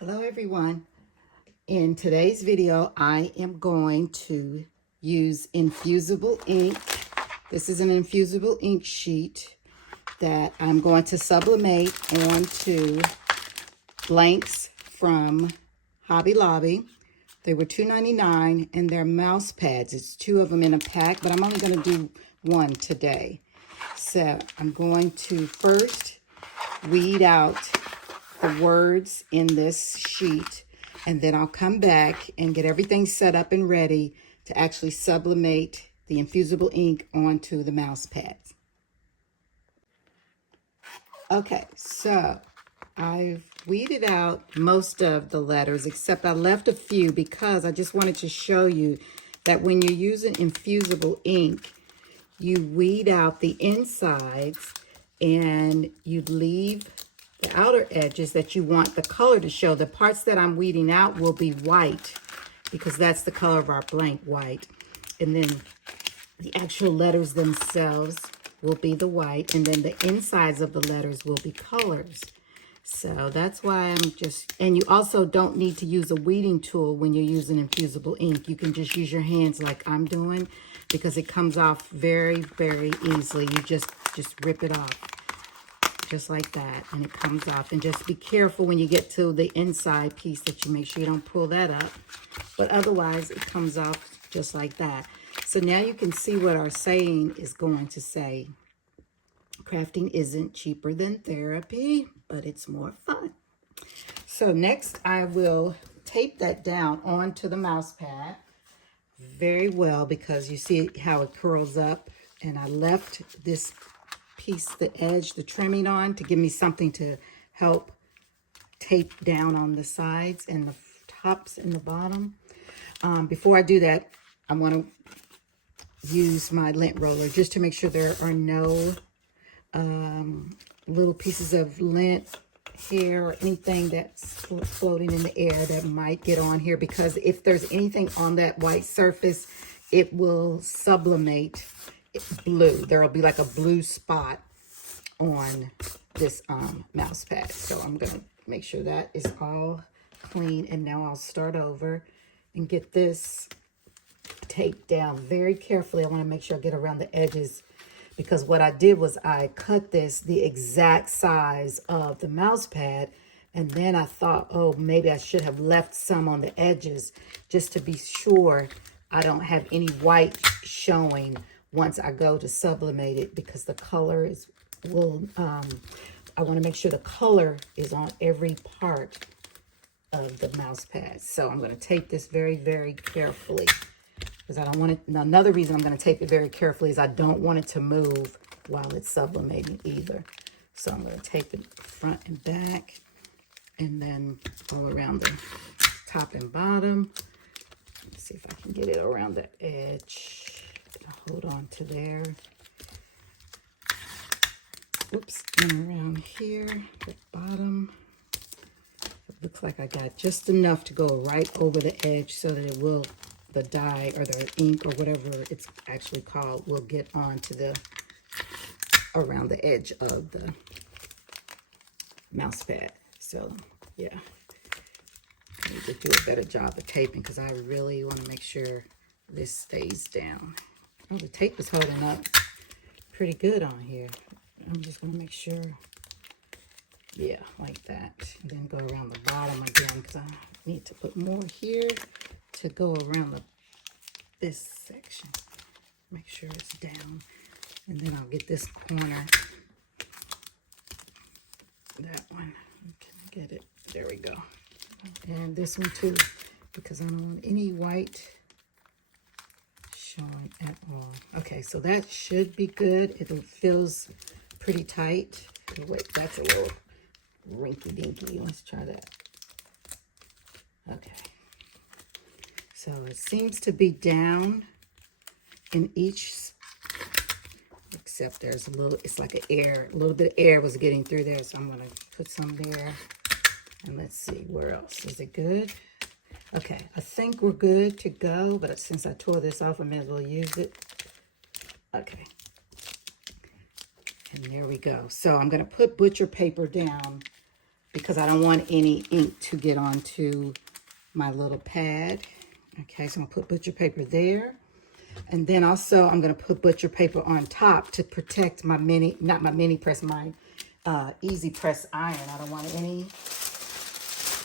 Hello everyone. In today's video, I am going to use infusible ink. This is an infusible ink sheet that I'm going to sublimate onto blanks from Hobby Lobby. They were $2.99 and they're mouse pads. It's 2 of them in a pack, but I'm only going to do one today. So I'm going to first weed out the words in this sheet, and then I'll come back and get everything set up and ready to actually sublimate the infusible ink onto the mouse pads. Okay, so I've weeded out most of the letters, except I left a few because I just wanted to show you that when you're using infusible ink, you weed out the insides and you leave the outer edges that you want the color to show. The parts that I'm weeding out will be white because that's the color of our blank, white. And then the actual letters themselves will be the white, and then the insides of the letters will be colors. So that's why I'm just, and you also don't need to use a weeding tool when you're using infusible ink. You can just use your hands like I'm doing because it comes off very, very easily. You just rip it off. Just like that, and it comes off. And just be careful when you get to the inside piece that you make sure you don't pull that up. But otherwise, it comes off just like that. So now you can see what our saying is going to say. Crafting isn't cheaper than therapy, but it's more fun. So next, I will tape that down onto the mouse pad very well because you see how it curls up. And I left this piece, the edge, the trimming on to give me something to help tape down on the sides and the tops and the bottom. Before I do that, I want to use my lint roller just to make sure there are no little pieces of lint, hair, or anything that's floating in the air that might get on here, because if there's anything on that white surface, it will sublimate blue. There will be like a blue spot on this mouse pad. So I'm going to make sure that is all clean. And now I'll start over and get this taped down very carefully. I want to make sure I get around the edges, because what I did was I cut this the exact size of the mouse pad, and then I thought, oh, maybe I should have left some on the edges just to be sure I don't have any white showing once I go to sublimate it, because the color is, I want to make sure the color is on every part of the mouse pad. So I'm going to tape this very, very carefully, because I don't want it. Another reason I'm going to tape it very carefully is I don't want it to move while it's sublimating either. So I'm going to tape it front and back, and then all around the top and bottom. Let's see if I can get it around the edge. Hold on to there. Oops, and around here, the bottom. It looks like I got just enough to go right over the edge so that it will, the dye or the ink or whatever it's actually called, will get onto the, around the edge of the mouse pad. So, yeah. I need to do a better job of taping because I really want to make sure this stays down. Oh, the tape is holding up pretty good on here. I'm just going to make sure, yeah, like that. And then go around the bottom again, because I need to put more here to go around this section. Make sure it's down. And then I'll get this corner. That one. Can I get it? There we go. And this one too, because I don't want any white showing at all. Okay, so that should be good. It feels pretty tight. Wait, that's a little rinky dinky. Let's try that. Okay. So it seems to be down in each, except there's a little, it's like a little bit of air was getting through there. So I'm going to put some there. And let's see, where else? Is it good? Okay, I think we're good to go, but since I tore this off, I may as well use it. Okay. And there we go. So I'm going to put butcher paper down because because I don't want any ink to get onto my little pad. Okay, so I'm gonna put butcher paper there. And then also I'm gonna put butcher paper on top to protect my mini, not my mini press, my easy press iron. I don't want any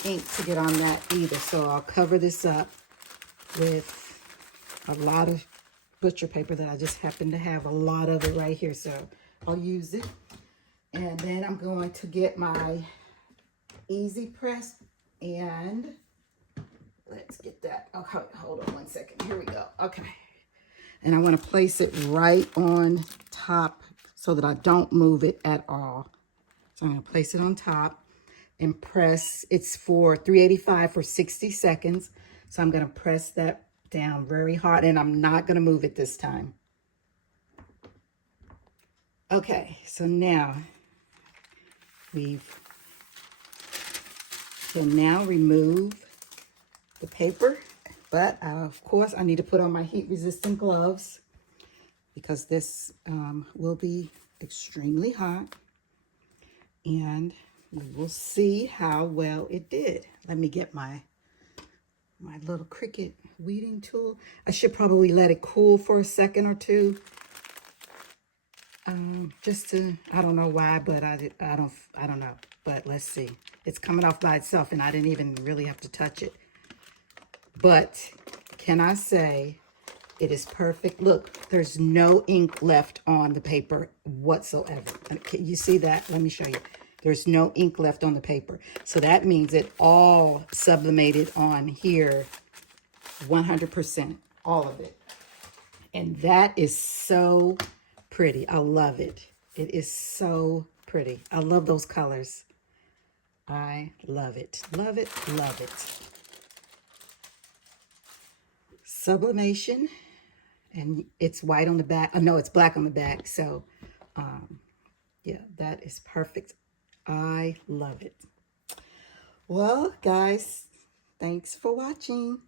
ink to get on that either. So I'll cover this up with a lot of butcher paper that I just happen to have a lot of it right here. So I'll use it. And then I'm going to get my easy press and let's get that. Oh, hold on one second. Here we go. Okay. And I want to place it right on top so that I don't move it at all. So I'm going to place it on top and press. It's for 385 for 60 seconds. So I'm going to press that down very hard, and I'm not going to move it this time. Okay, so now remove the paper. But of course, I need to put on my heat-resistant gloves because this will be extremely hot. And we will see how well it did. Let me get my little Cricut weeding tool. I should probably let it cool for a second or two. Just to, I don't know why, but I don't know. But let's see. It's coming off by itself, and I didn't even really have to touch it. But can I say it is perfect? Look, there's no ink left on the paper whatsoever. Can you see that? Let me show you. There's no ink left on the paper. So that means it all sublimated on here 100%, all of it. And that is so pretty. I love it. It is so pretty. I love those colors. I love it. Love it. Love it. Sublimation, and it's white on the back. Oh, no, it's black on the back. So, yeah, that is perfect. I love it. Well, guys, thanks for watching.